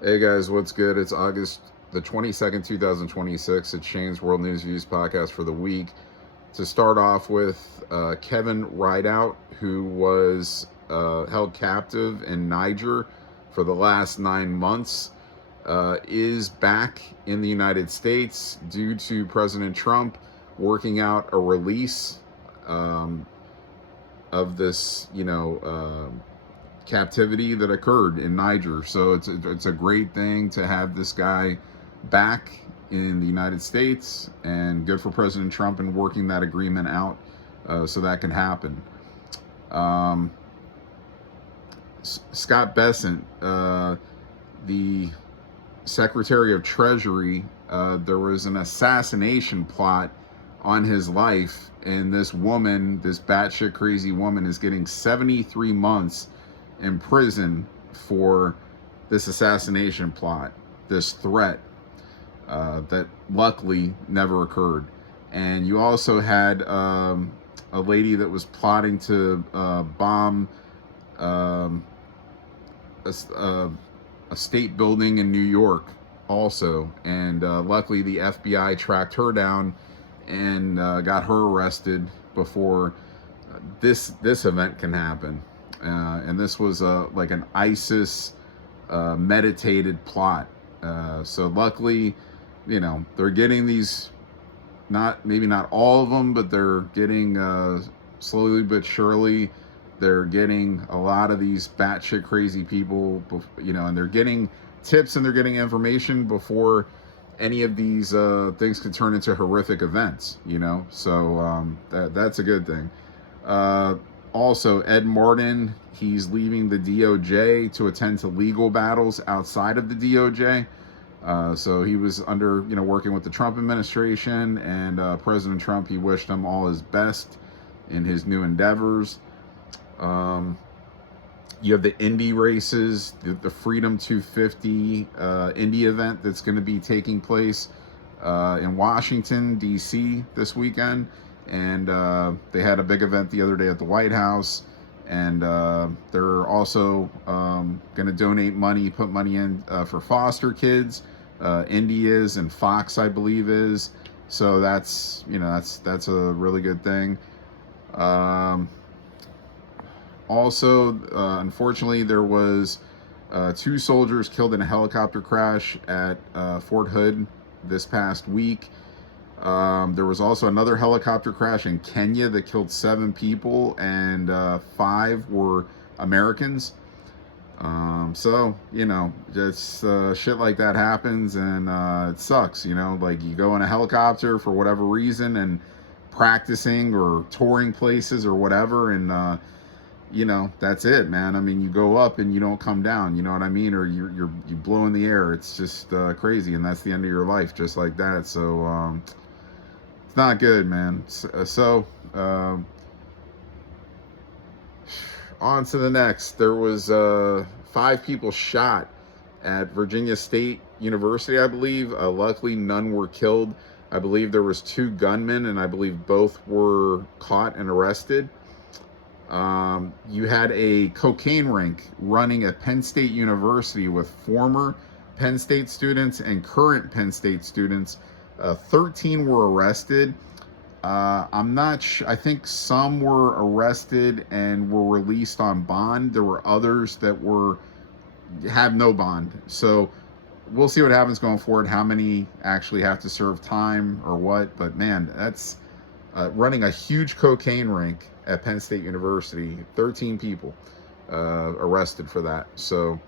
Hey guys, what's good? It's August the 22nd, 2026. It's Shane's World News Views podcast for the week. To start off with, Kevin Rideout, who was held captive in Niger for the last 9 months, is back in the United States due to President Trump working out a release um, of this, captivity that occurred in Niger. So it's a great thing to have this guy back in the United States, and good for President Trump in working that agreement out so that can happen. Um, Scott Bessent, the Secretary of Treasury, there was an assassination plot on his life, and this woman, this batshit crazy woman, is getting 73 months in prison for this assassination plot, this threat that luckily never occurred. And you also had a lady that was plotting to bomb um, a state building in New York also. And luckily the FBI tracked her down and got her arrested before this event can happen. And this was like an ISIS meditated plot. So luckily, they're getting these, maybe not all of them, but they're getting slowly but surely, they're getting a lot of these batshit crazy people, and they're getting tips and they're getting information before any of these things could turn into horrific events, So that's a good thing. Also, Ed Martin, he's leaving the DOJ to attend to legal battles outside of the DOJ. So he was working with the Trump administration, and President Trump, he wished him all his best in his new endeavors. You have the Indy races, the Freedom 250 Indy event that's going to be taking place in Washington, D.C. this weekend. And they had a big event the other day at the White House. And they're also going to donate money, put money in for foster kids. Indy is, and Fox, I believe, is. So that's a really good thing. Also, unfortunately, there was 2 soldiers killed in a helicopter crash at Fort Hood this past week. There was also another helicopter crash in Kenya that killed 7 people, and 5 were Americans. So, just shit like that happens, and it sucks, like you go in a helicopter for whatever reason and practicing or touring places or whatever, and that's it, man. I mean, you go up and you don't come down, you know what I mean? Or you blow in the air. It's just crazy, and that's the end of your life, just like that. So it's not good, man. So on to the next. There was 5 people shot at Virginia State University, I believe. Luckily, none were killed. I believe there was 2 gunmen, and I believe both were caught and arrested. You had a cocaine rink running at Penn State University with former Penn State students and current Penn State students. 13 were arrested. I'm not sure. I think some were arrested and were released on bond. There were others that have no bond. So we'll see what happens going forward, how many actually have to serve time or what. But man, that's running a huge cocaine rink at Penn State University. 13 people arrested for that. So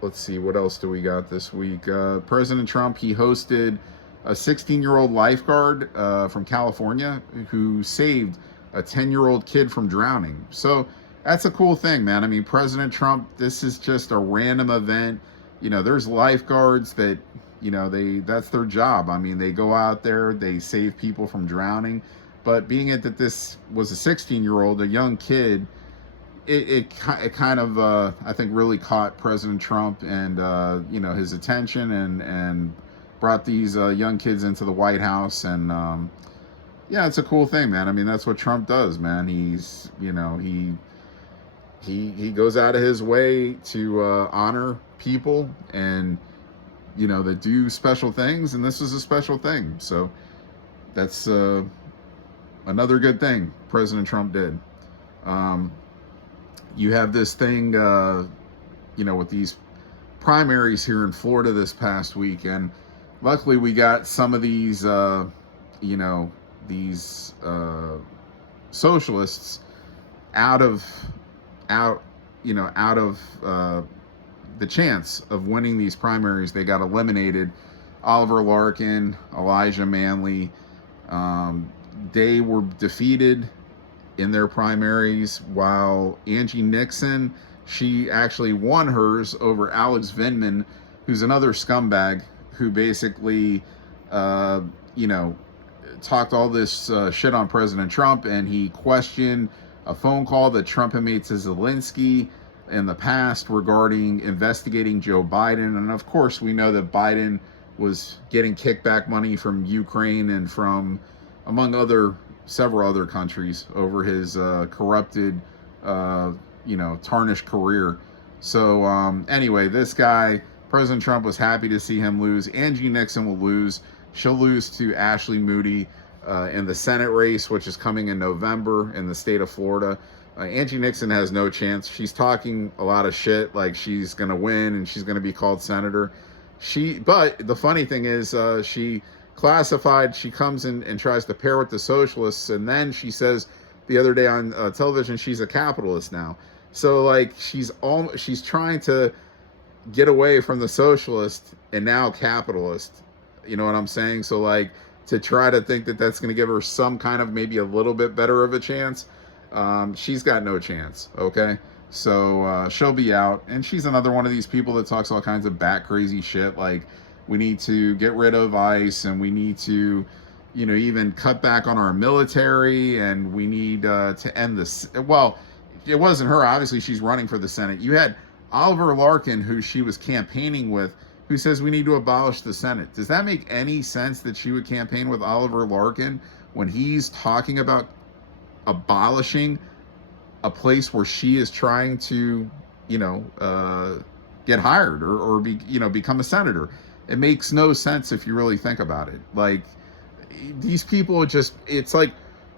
let's see, what else do we got this week? President Trump, he hosted a 16-year-old lifeguard from California who saved a 10-year-old kid from drowning. So that's a cool thing, man. I mean, President Trump, this is just a random event. There's lifeguards that, that's their job. I mean, they go out there, they save people from drowning. But being it that this was a 16-year-old, a young kid, it kind of, I think, really caught President Trump and, his attention, and brought these young kids into the White House. And, yeah, it's a cool thing, man. I mean, that's what Trump does, man. He's, he goes out of his way to honor people and that do special things, and this is a special thing. So that's another good thing President Trump did. You have this thing, with these primaries here in Florida this past week, and luckily we got some of these, these socialists out of the chance of winning these primaries. They got eliminated. Oliver Larkin, Elijah Manley, they were defeated in their primaries, while Angie Nixon, she actually won hers over Alex Vindman, who's another scumbag who basically, talked all this shit on President Trump, and he questioned a phone call that Trump had made to Zelensky in the past regarding investigating Joe Biden. And of course, we know that Biden was getting kickback money from Ukraine and from, among several other countries over his corrupted, tarnished career. So anyway, this guy, President Trump, was happy to see him lose. Angie Nixon will lose. She'll lose to Ashley Moody in the Senate race, which is coming in November in the state of Florida. Angie Nixon has no chance. She's talking a lot of shit, like she's going to win and she's going to be called senator. But the funny thing is, she comes in and tries to pair with the socialists, and then she says the other day on television she's a capitalist now. So like she's trying to get away from the socialist and now capitalist. You know what I'm saying? So like to try to think that that's going to give her some kind of maybe a little bit better of a chance, she's got no chance. Okay. So she'll be out, and she's another one of these people that talks all kinds of bat crazy shit, like we need to get rid of ICE, and we need to, even cut back on our military, and we need to end this. Well, it wasn't her. Obviously, she's running for the Senate. You had Oliver Larkin, who she was campaigning with, who says we need to abolish the Senate. Does that make any sense that she would campaign with Oliver Larkin when he's talking about abolishing a place where she is trying to, get hired or become a senator? It makes no sense if you really think about it. Like, these people it's like,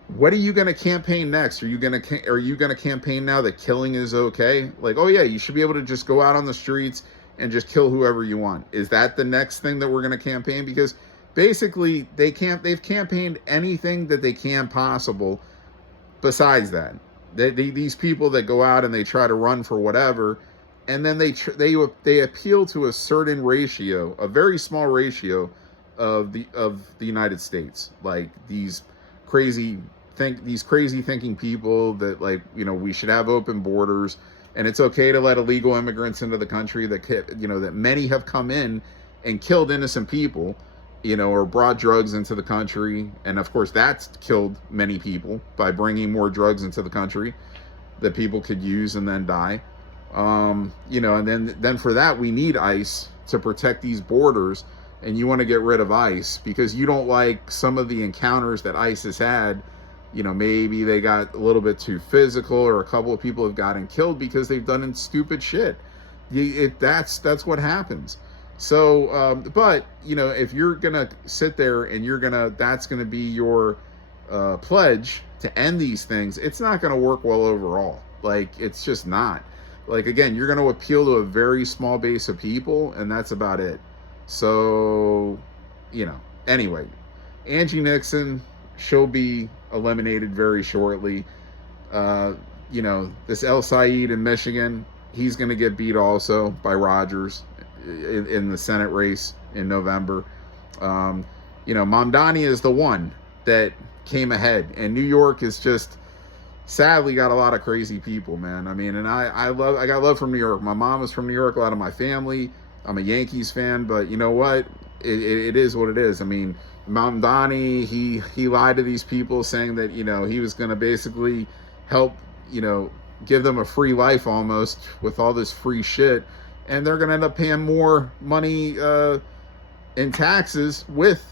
what are you going to campaign next? Are you going to campaign now that killing is okay? Like, oh yeah, you should be able to just go out on the streets and just kill whoever you want. Is that the next thing that we're going to campaign? Because basically they've campaigned anything that they can possible besides that. These people that go out and they try to run for whatever, and then they appeal to a certain ratio, a very small ratio of the United States, like these crazy thinking people that, like, we should have open borders, and it's okay to let illegal immigrants into the country that many have come in and killed innocent people, or brought drugs into the country. And of course, that's killed many people by bringing more drugs into the country that people could use and then die. And then for that, we need ICE to protect these borders. And you want to get rid of ICE because you don't like some of the encounters that ICE has had. Maybe they got a little bit too physical, or a couple of people have gotten killed because they've done stupid shit. That's what happens. So, but, if you're going to sit there and that's going to be your pledge to end these things, it's not going to work well overall. Like, it's just not. Like, again, you're going to appeal to a very small base of people, and that's about it. So, anyway, Angie Nixon, she'll be eliminated very shortly. This El Said in Michigan, he's going to get beat also by Rogers in the Senate race in November. Mamdani is the one that came ahead, and New York is just sadly got a lot of crazy people, man. I mean, and I got love from New York. My mom is from New York, a lot of my family. I'm a Yankees fan, but you know what? It is what it is. I mean, Mamdani, he lied to these people saying that, he was going to basically help, give them a free life almost with all this free shit. And they're going to end up paying more money in taxes with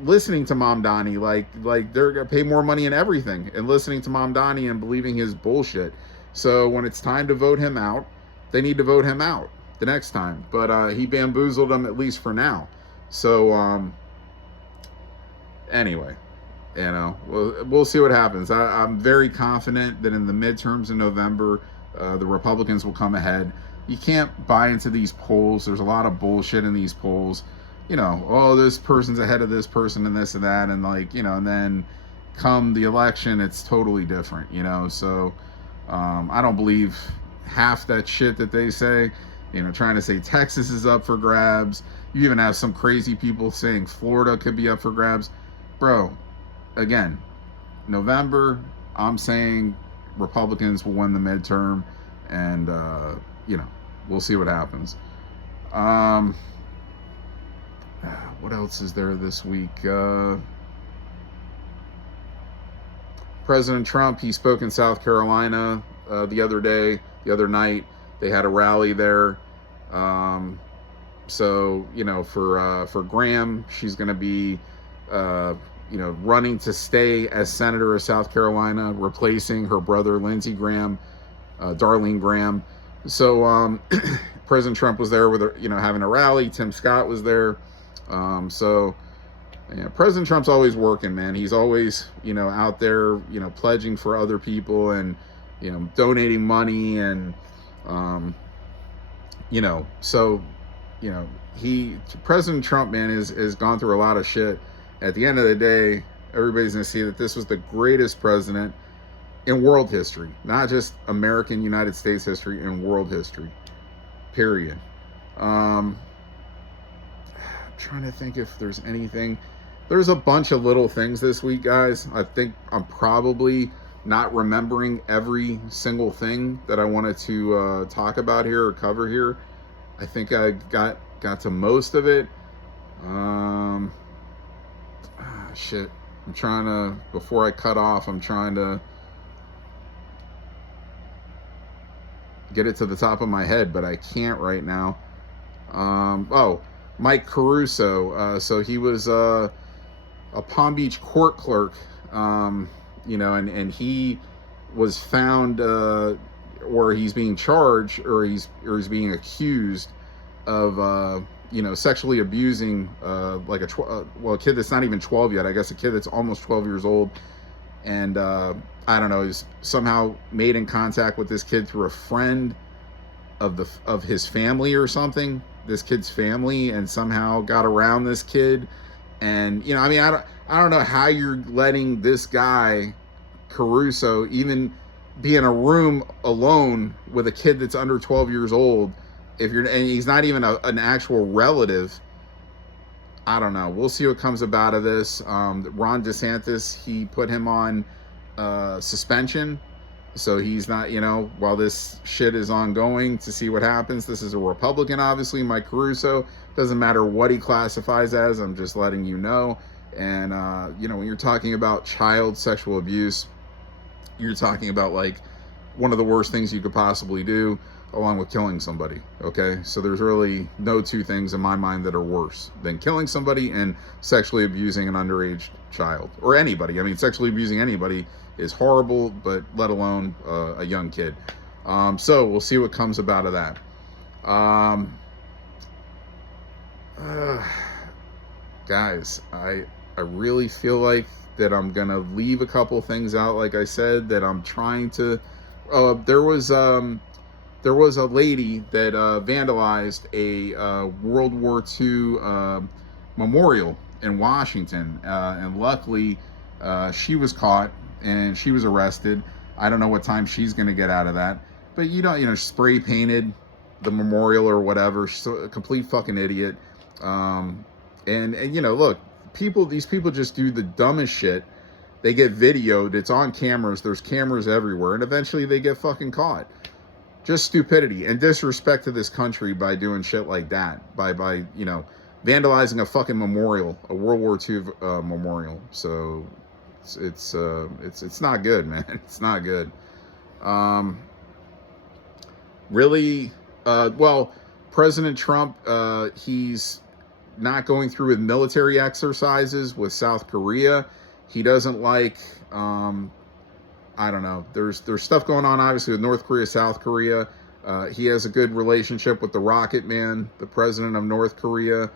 listening to Mamdani. Like they're going to pay more money in everything and listening to Mamdani and believing his bullshit. So when it's time to vote him out, they need to vote him out the next time. But he bamboozled them, at least for now. So anyway, we'll see what happens. I'm very confident that in the midterms in November, the Republicans will come ahead. You can't buy into these polls. There's a lot of bullshit in these polls. Oh, this person's ahead of this person and this and that. And and then come the election, it's totally different, So I don't believe half that shit that they say, trying to say Texas is up for grabs. You even have some crazy people saying Florida could be up for grabs. Bro, again, November, I'm saying Republicans will win the midterm, and we'll see what happens. What else is there this week? President Trump, he spoke in South Carolina the other night. They had a rally there. So for Graham, she's going to be running to stay as senator of South Carolina, replacing her brother Lindsey Graham, Darlene Graham. So President Trump was there with having a rally. Tim Scott was there. President Trump's always working, man. He's always out there pledging for other people and donating money and President Trump, man, has gone through a lot of shit. At the end of the day, everybody's gonna see that this was the greatest president in world history, not just American United States history, in world history, period. I'm trying to think if there's anything. There's a bunch of little things this week, guys. I think I'm probably not remembering every single thing that I wanted to talk about here or cover here. I think I got to most of it. Shit. I'm trying to, before I cut off, I'm trying to get it to the top of my head, but I can't right now. Mike Caruso. So he was a Palm Beach court clerk, and he was found, or he's being charged, or he's being accused of, sexually abusing like a kid that's not even 12 yet. I guess a kid that's almost 12 years old, and I don't know. He's somehow made in contact with this kid through a friend of his family or something. This kid's family, and somehow got around this kid. And I don't know how you're letting this guy Caruso even be in a room alone with a kid that's under 12 years old, and he's not even an actual relative. I don't know. We'll see what comes about of this. Ron DeSantis, he put him on suspension, so he's not, while this shit is ongoing, to see what happens. This is a Republican, obviously. Mike Caruso, doesn't matter what he classifies as, I'm just letting you know. And when you're talking about child sexual abuse, you're talking about like one of the worst things you could possibly do, along with killing somebody. Okay, so there's really no two things in my mind that are worse than killing somebody and sexually abusing an underage child, or anybody. I mean, sexually abusing anybody is horrible, but let alone a young kid. So we'll see what comes about of that. Guys, I really feel like that I'm gonna leave a couple things out. Like I said, that I'm trying to. There was a lady that vandalized a World War II memorial in Washington, and luckily she was caught and she was arrested. I don't know what time she's gonna get out of that, but spray painted the memorial or whatever. She's a complete fucking idiot. And look, these people just do the dumbest shit. They get videoed, it's on cameras, there's cameras everywhere, and eventually they get fucking caught. Just stupidity and disrespect to this country by doing shit like that, by vandalizing a fucking memorial, a World War II memorial. So it's not good, man. It's not good. Really, President Trump, he's not going through with military exercises with South Korea. He doesn't like I don't know. There's stuff going on, obviously, with North Korea, South Korea. He has a good relationship with the Rocket Man, the president of North Korea,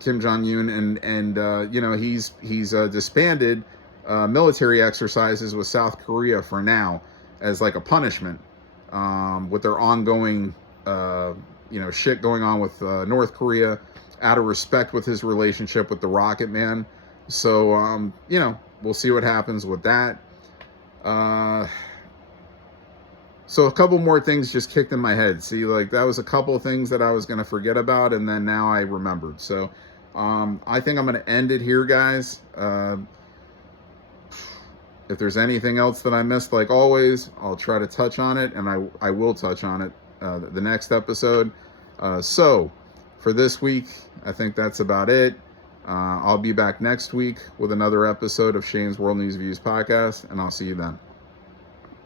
Kim Jong-un, and you know, he's disbanded military exercises with South Korea for now as like a punishment, with their ongoing you know, shit going on with North Korea, out of respect with his relationship with the Rocket Man. So you know, we'll see what happens with that. So a couple more things just kicked in my head. See, like, that was a couple of things that I was going to forget about, and then now I remembered. So I think I'm going to end it here, guys. If there's anything else that I missed, like always, I'll try to touch on it, and I will touch on it the next episode. So for this week, I think that's about it. I'll be back next week with another episode of Shane's World News Views podcast, and I'll see you then.